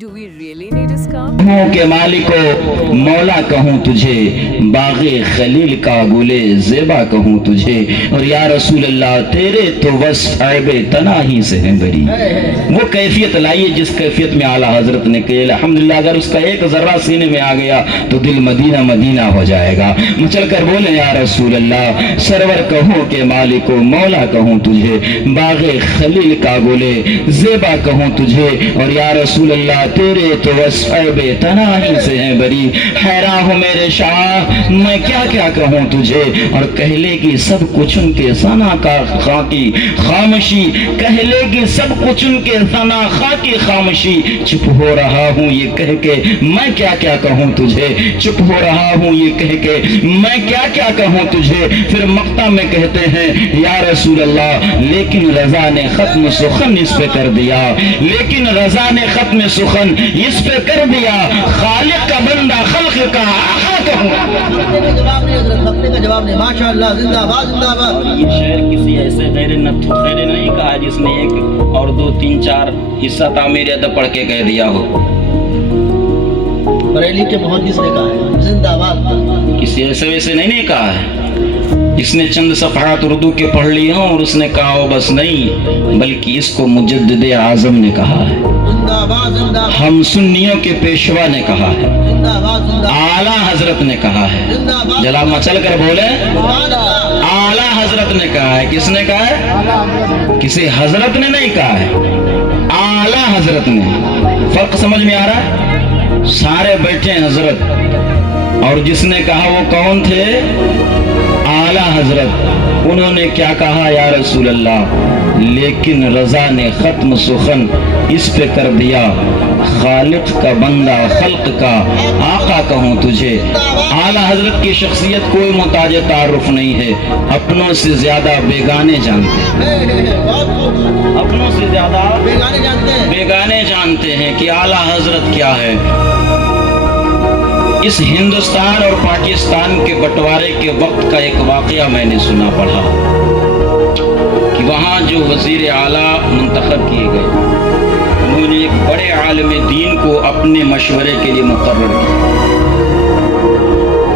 Do we really need a scarf? ہوں کہ مالکو مولا کہوں تجھے، باغ خلیل کا گلے زیبا کہوں تجھے، اور یا رسول اللہ تیرے تو وصف عیب تناہی سے ہیں بری۔ وہ کیفیت لائیے جس کیفیت میں اعلیٰ حضرت نے کہ الحمدللہ اگر اس کا ایک ذرہ سینے میں آ گیا تو دل مدینہ مدینہ ہو جائے گا۔ مچل کر بولے یا رسول اللہ سرور کہوں کہ مالکو مولا کہوں تجھے، باغ خلیل کا گلے زیبا کہوں تجھے، اور یا رسول اللہ تیرے تو وصف بے تناہی سے ہیں بری۔ حیران ہوں میرے شاہ میں کیا کیا کہوں تجھے، اور کہہ لے گی سب کچھ ان کے ثنا کا خاکی خامشی، کہہ لے گی سب کچھ ان کے ثنا خاکی خامشی۔ چپ ہو رہا ہوں یہ کہہ کے میں کیا کیا کہوں تجھے، چپ ہو رہا ہوں یہ کہہ کے میں کیا کیا کہوں تجھے۔ پھر مقطع میں کہتے ہیں یا رسول اللہ لیکن رضا نے ختم سخن اس پہ کر دیا، لیکن رضا نے ختم سخن اس پہ کر دیا، خالق کا بندہ خلق کا آقا کہوں۔ اپنے کا جواب نہیں ماشاءاللہ زندہ باد زندہ باد۔ یہ شعر کسی ایسے غیر نتھو خیر نے نہیں کہا جس نے ایک اور دو تین چار حصہ تعمیر ادب پڑھ کے کہہ دیا ہو، بریلی کے محدث نے کہا ہے زندہ باد۔ کسی ایسے ویسے نہیں کہا ہے اس نے چند صفحات اردو کے پڑھ لی ہوں اور اس نے کہا ہو بس نہیں، بلکہ اس کو مجدد اعظم نے کہا ہے، زندہ باد زندہ باد ہم سنیوں کے پیشوا نے کہا ہے، زندہ باد زندہ اعلیٰ حضرت نے کہا ہے۔ زندہ باد جلا مچل کر بولے سبحان اللہ۔ اعلیٰ حضرت نے کہا ہے۔ کس نے کہا ہے؟ کسی حضرت نے نہیں کہا ہے، اعلیٰ حضرت نے۔ فرق سمجھ میں آ رہا ہے؟ سارے بیٹھے ہیں حضرت، اور جس نے کہا وہ کون تھے؟ اعلیٰ حضرت۔ انہوں نے کیا کہا یا رسول اللہ لیکن رضا نے ختم سخن اس پہ کر دیا، خالق کا بندہ خلق کا آقا کہوں تجھے۔ اعلیٰ حضرت کی شخصیت کوئی محتاج تعارف نہیں ہے، اپنوں سے زیادہ بیگانے جانتے ہیں، اپنوں سے زیادہ بیگانے جانتے ہیں۔ بیگانے جانتے ہیں کہ اعلیٰ حضرت کیا ہے۔ اس ہندوستان اور پاکستان کے بٹوارے کے وقت کا ایک واقعہ میں نے سنا پڑھا کہ وہاں جو وزیر اعلیٰ منتخب کیے گئے انہوں نے ایک بڑے عالم دین کو اپنے مشورے کے لیے مقرر کیا۔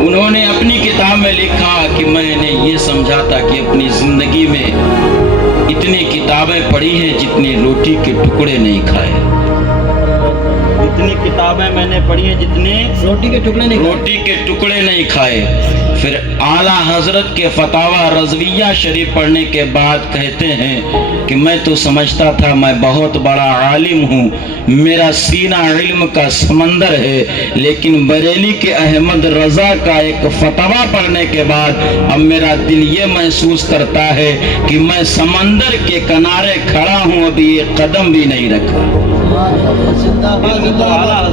انہوں نے اپنی کتاب میں لکھا کہ میں نے یہ سمجھا تھا کہ اپنی زندگی میں اتنی کتابیں پڑھی ہیں جتنی روٹی کے ٹکڑے نہیں کھائے، اتنی کتابیں میں نے پڑھی ہیں جتنے روٹی کے ٹکڑے نہیں کھائے۔ روٹی کے ٹکڑے نہیں کھائے۔ پھر اعلیٰ حضرت کے فتاوی رضویہ شریف پڑھنے کے بعد کہتے ہیں کہ میں تو سمجھتا تھا میں بہت بڑا عالم ہوں، میرا سینہ علم کا سمندر ہے، لیکن بریلی کے احمد رضا کا ایک فتویٰ پڑھنے کے بعد اب میرا دل یہ محسوس کرتا ہے کہ میں سمندر کے کنارے کھڑا ہوں، ابھی ایک قدم بھی نہیں رکھا۔ زندہ باد زندہ باد۔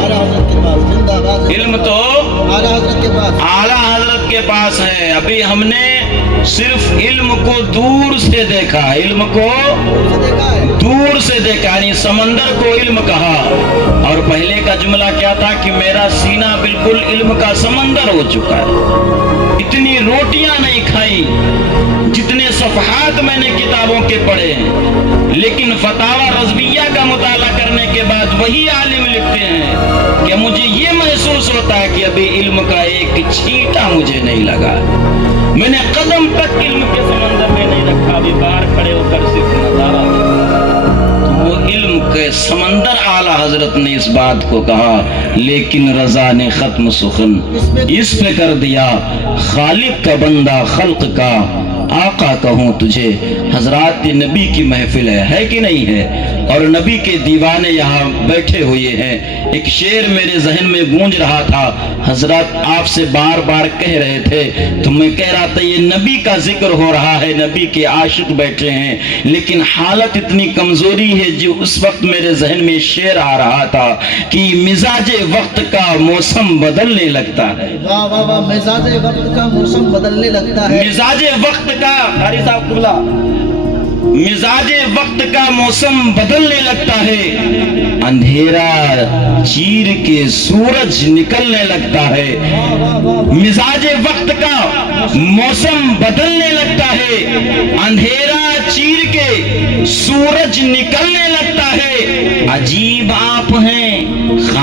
اعلیٰ حضرت کے پاس زندہ باد۔ علم تو اعلیٰ حضرت کے پاس اعلیٰ حضرت کے پاس ہے۔ ابھی ہم نے صرف علم کو دور سے دیکھا، علم کو دیکھا ہے۔ دور سے دیکھا، یعنی سمندر کو علم کہا، اور پہلے کا جملہ کیا تھا کہ میرا سینہ بالکل علم کا سمندر ہو چکا ہے۔ اتنی روٹیاں نہیں کھائی جتنے صفحات میں نے کتابوں کے پڑھے ہیں، لیکن فتاوی رضویہ کا مطالعہ کرنے کے بعد وہی عالم لکھتے ہیں کہ مجھے یہ محسوس ہوتا ہے کہ ابھی علم کا ایک چھینٹا مجھے نہیں لگا، میں نے قدم تک علم کے سمندر میں نہیں رکھا، ابھی باہر کھڑے ہو کر صرف نظارہ تو وہ علم کے سمندر اعلیٰ حضرت نے اس بات کو کہا لیکن رضا نے ختم سخن اس پہ کر دیا، خالق کا بندہ خلق کا آقا کہوں تجھے۔ حضرات نبی کی محفل ہے کہ نہیں ہے، اور نبی کے دیوانے یہاں بیٹھے ہوئے ہیں۔ ایک شعر میرے ذہن میں گونج رہا تھا، حضرات آپ سے بار بار کہہ رہے تھے تو میں کہہ رہا تھا یہ نبی کا ذکر ہو رہا ہے، نبی کے عاشق بیٹھے ہیں، لیکن حالت اتنی کمزوری ہے جو اس وقت میرے ذہن میں شعر آ رہا تھا کہ مزاج وقت کا موسم بدلنے لگتا ہے۔ واہ واہ واہ، مزاج وقت کا موسم بدلنے لگتا ہے۔ مزاج وقت کا قاری صاحب قبلہ، مزاج وقت کا موسم بدلنے لگتا ہے، اندھیرا چیر کے سورج نکلنے لگتا ہے۔ مزاج وقت کا موسم بدلنے لگتا ہے، اندھیرا چیر کے سورج نکلنے لگتا ہے۔ عجیب آپ ہیں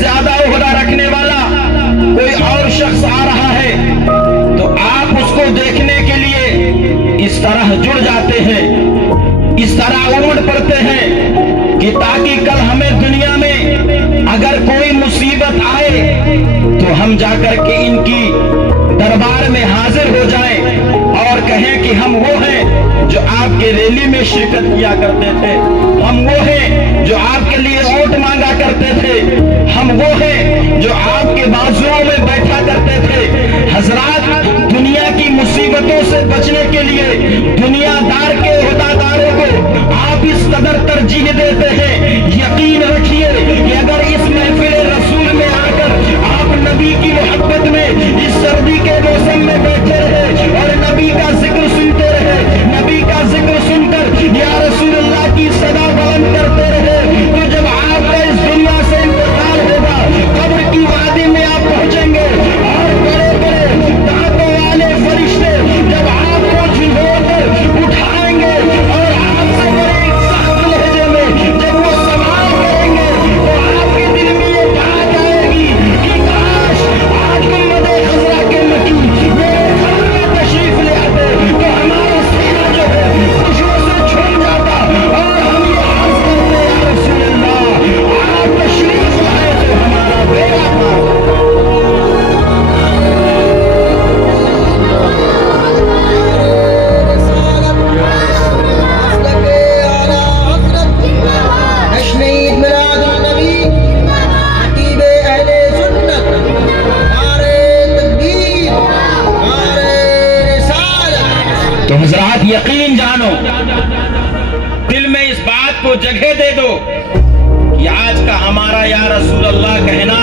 زیادہ عہدہ رکھنے والا کوئی اور شخص آ رہا ہے تو آپ اس کو دیکھنے کے لیے اس طرح جڑ جاتے ہیں، اس طرح امڑ پڑتے ہیں کہ تاکہ کل ہمیں دنیا میں اگر کوئی مصیبت آئے تو ہم جا کر کے ان کی دربار میں حاضر ہو جائیں اور کہیں کہ ہم وہ ہیں جو آپ کے ریلی میں شرکت کیا کرتے تھے، ہم وہ ہیں جو آپ کے لیے ووٹ مانگا کرتے تھے، ہم وہ ہیں جو آپ کے بازوؤں میں بیٹھا کرتے تھے۔ حضرات، دنیا کی مصیبتوں سے بچنے کے لیے دنیا دار کے عہدیداروں کو آپ اس قدر ترجیح دیتے ہیں، یقین رکھیے کہ اگر اس محفل رسول میں آ کر آپ نبی کی محبت میں اس سردی کے موسم میں بیٹھے رہے اور نبی کا ذکر سنتے رہے، نبی کا ذکر سن کر یا رسول اللہ کی صدا بلند کرتے رہے، تو جب آپ کا اس دنیا سے انتقال ہوگا قبر کی وادی میں آپ پہنچیں گے اور بڑے بڑے دانتوں والے فرشتے جب آپ کو جھنجھوڑ کر اٹھائیں گے اور آپ سے بڑے سخت لہجے میں جب وہ سوال کریں گے تو آپ کے دل میں یہ بات آئے گی کہ کاش آج امت خضرا کے مکی میرے گھر میں تشریف لے آتے تو ہمارا سینہ جو ہے خوشیوں سے چھوٹ جاتا اور ہم یہ عرض کرتے یا رسول اللہ آپ تشریف لائے تو ہمارا بیڑا پار۔ تو حضرات یقین جانو، دل میں اس بات کو جگہ دے دو کہ آج کا ہمارا یا رسول اللہ کہنا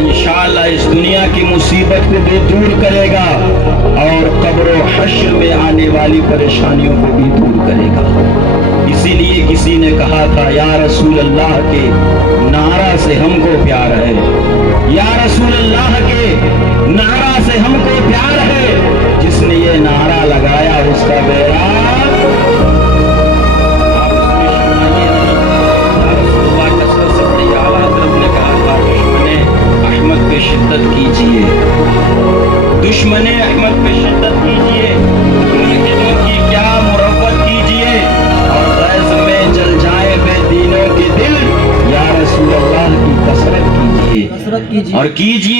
انشاءاللہ اس دنیا کی مصیبت کو بھی دور کرے گا اور قبر و حشر میں آنے والی پریشانیوں کو بھی دور کرے گا۔ اسی لیے کسی نے کہا تھا یا رسول اللہ کے نعرہ سے ہم کو پیار ہے، یا رسول اللہ کے نعرہ سے ہم کو پیار ہے، جس نے یہ نعرہ لگایا اس کا بیڑا آپ اس میں شمالیے نہیں۔ یا رسول اللہ کثرت سے بڑی اعلیٰ حضرت نے کہا تھا دشمن احمد پہ شدت کیجئے، دشمن احمد پہ شدت کیجئے، ملحدوں کی کیا مربت کیجئے اور غیظ میں جل جائے بے دینوں کے دل، یا رسول اللہ کی کثرت کیجئے کثرت کیجیے اور کیجئے